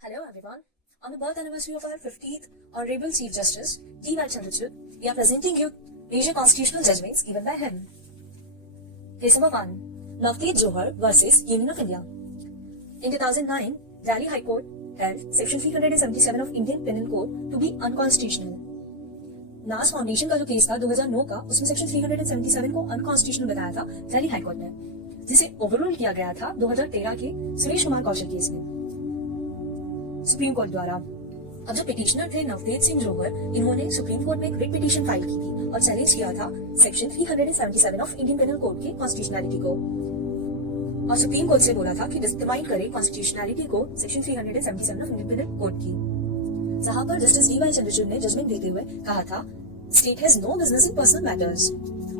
Hello everyone. On the birth anniversary of our 50th Honorable Chief Justice D.Y. Chandrachud, we are presenting you major constitutional judgments given by him. Case number 1. Navdeep Johar versus Union of India. In 2009, Delhi High Court held Section 377 of Indian Penal Code to be unconstitutional. नास foundation का जो case था 2009 का, उसमें section 377 को unconstitutional बताया था Delhi high court ने, जिसे ओवररूल किया गया था 2013 के सुरेश कुमार कौशल केस में सुप्रीम कोर्ट द्वारा। अब जो पिटिशनर थे नवदेव सिंह जोहर, इन्होंने सुप्रीम कोर्ट में रिट पिटिशन फाइल की थी और चैलेंज किया था section 377 of Indian penal code की कॉन्स्टिट्यूशनलिटी को, और सुप्रीम कोर्ट से बोला था कि डिटरमाइन करे कॉन्स्टिट्यूशनलिटी को section 377 of Indian penal code की। जहां पर जस्टिस डी.वाई. चंद्रचूड़ ने जजमेंट देते हुए कहा था state has no business in personal matters,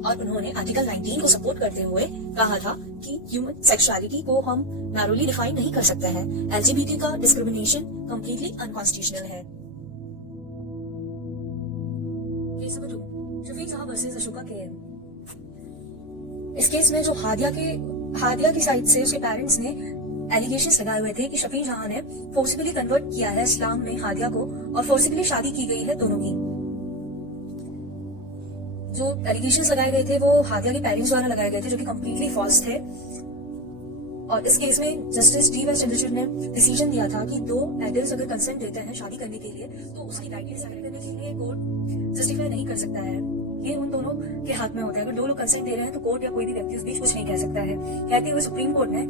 और उन्होंने आर्टिकल 19 को सपोर्ट करते हुए कहा था कि ह्यूमन सेक्सुअलिटी को हम नैरोली डिफाइन नहीं कर सकते हैं, एलजीबीटी का डिस्क्रिमिनेशन कंप्लीटली अनकॉन्स्टिट्यूशनल है। केस नंबर 2, शफीक साहब वर्सेस अशोका केएम। इस केस में जो हादिया की साइड से उसके पेरेंट्स ने एलिगेशंस लगाए हुए थे कि शफीक जहां ने फोर्सिबली कन्वर्ट किया है इस्लाम में हादिया को, और फोर्सिबली शादी की गई है दोनों की। जो एलिगेशंस लगाए गए थे वो हादिया के पेरेंट्स द्वारा लगाए गए थे, जो कि कंप्लीटली फॉल्स थे। और इस केस में जस्टिस डी.वाई. चंद्रचूड़ ने डिसीजन दिया था कि दो एडल्ट्स अगर कंसेंट देते हैं शादी करने के लिए, तो उसकी राइट डिसाइड करने के लिए कोर्ट जस्टिफाई नहीं कर सकता है। ये उन दोनों के हाथ में होता है। अगर दो लोग कंसेंट दे रहे हैं तो कोर्ट या कोई भी व्यक्ति उस बीच कुछ नहीं कह सकता है। कहते हुए सुप्रीम कोर्ट ने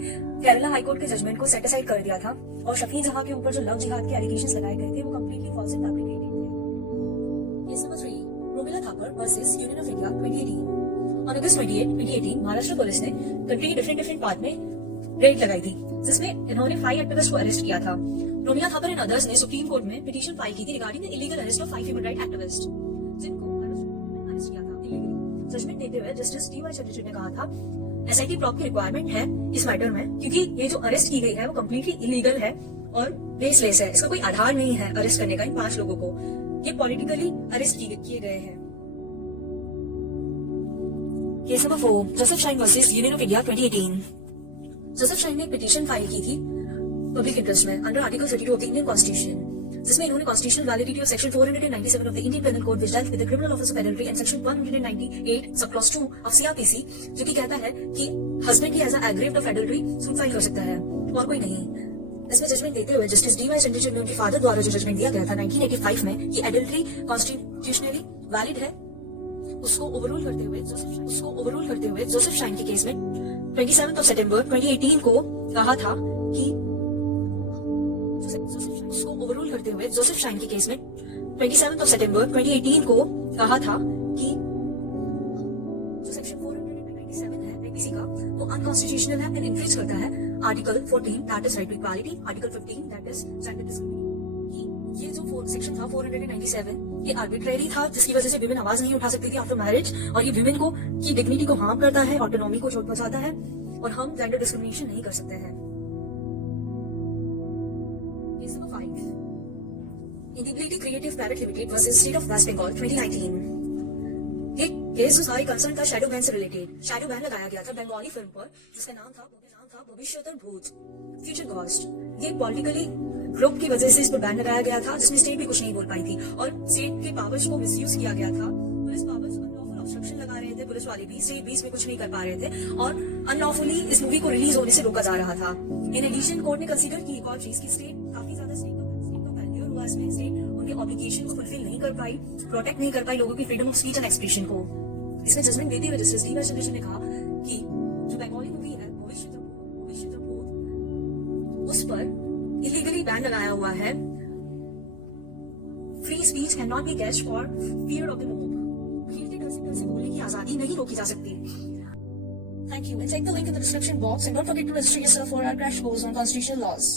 केरला हाईकोर्ट के जजमेंट को सेट असाइड कर दिया था, और शफीक जहां के ऊपर जो लव जिहाद के एलिगेशंस लगाए गए थे वो कंप्लीटली फॉल्स एंड फैब्रिकेटेड थे। Case number 3, Romila Thapar versus Union of India 2018। On August 28, 2018 Maharashtra police ने कंट्री के डिफरेंट पार्ट में रेड लगाई थी, जिसमें इन्होंने 5 एक्टिविस्ट को अरेस्ट किया था। रोमिला थापर एंड अदर्स ने सुप्रीम कोर्ट में पिटीशन फाइल की थी regarding the illegal arrest of 5 human right activist, जिनको अरेस्ट किया था इलीगली। जजमेंट देते हुए जस्टिस डी.वाई. चंद्रचूड़ ने कहा था एसआईटी प्रॉप की रिक्वायरमेंट है इस मैटर में, क्योंकि ये जो अरेस्ट की गई है वो कम्प्लीटली इलीगल है और बेसलेस है। इसका कोई आधार नहीं है अरेस्ट करने का इन 5 लोगों को। ये पॉलिटिकली अरेस्ट किए गए हैं। Case number 4, Joseph Shine versus Union of India 2018। Joseph Shine ने पिटीशन फाइल की थी पब्लिक इंटरेस्ट में under article 32 of the Indian constitution, जिसमें इन्होंने constitutional validity of section 497 of the Indian penal code which dealt with the criminal offence of adultery and section 198 sub clause 2 of CrPC, जो कि कहता है कि husband ही as a aggrieved of adultery suit file कर सकता है और कोई नहीं। इसमें जजमेंट देते हुए जस्टिस डी.वाई. चंद्रचूड़ ने उनके फादर द्वारा जो जजमेंट दिया गया था 1985 में कि एडल्ट्री कॉन्स्टिट्यूशनली वैलिड है, उसको ओवररूल करते हुए जोसेफ शाइन के केस में 27 सितंबर 2018 को कहा था कि उसको ओवररूल करते हुए जोसेफ शाइन के केस में 27 सितंबर 2018 को कहा था कि जो सेक्शन 497 है आईपीसी का वो अनकॉन्स्टिट्यूशनल है एंड इन्फ्रिंज करता है article 14 that is right to equality, article 15 that is gender discrimination. ये जो सेक्शन था 497 ये आर्बिट्रेरी था, जिसकी वजह से विमेन आवाज नहीं उठा सकती थी आफ्टर मैरिज, और ये विमेन को की डिग्निटी को हार्म करता है, ऑटोनॉमी को चोट पहुंचाता है, और हम जेंडर डिस्क्रिमिनेशन नहीं कर सकते हैं। Case number 5, Integrity Creative Private Limited versus state of West Bengal 2019। ये केस जो सारी कंसर्न था शैडो बैन से रिलेटेड। शैडो बैन लगाया गया था बंगाली फिल्म पर, जिसका नाम था भविष्योत्तर भूत फ्यूचर घोस्ट। ये पॉलिटिकली ग्रुप की वजह से इस पर बैन लगाया गया था, जिसमें स्टेट भी कुछ नहीं बोल पाई थी, और स्टेट के पावर्स को मिसयूज किया गया था। पुलिस पावर्स अनलॉफुल ऑब्स्ट्रक्शन लगा रहे थे, पुलिस वाले भी स्टेट बीच में कुछ नहीं कर पा रहे थे, और अनलॉफुली इस मूवी को रिलीज होने से रोका जा रहा था। इन एडिशन कोर्ट ने कंसीडर की एक और चीज की स्टेट काफी ज्यादा स्टेट का फेल्यूर हुआ इसमें। स्टेट उनके ऑब्लिगेशन को फुलफिल नहीं कर पाई, प्रोटेक्ट नहीं कर पाई लोगों की freedom of speech and expression को। इसमें जजमेंट देते हुए जस्टिस डी.वाई. चंद्रचूड़ ने कहा कि जो बंगाली मूवी है भविष्योत्तर भूत, उस पर इलीगली बैन लगाया हुआ है। Free speech can not be catched for fear of the mob. खेलते डर से बोलने की आजादी नहीं रोकी जा सकती। Thank you, and check the link in the description box, and don't forget to register yourself for our crash course on constitutional laws.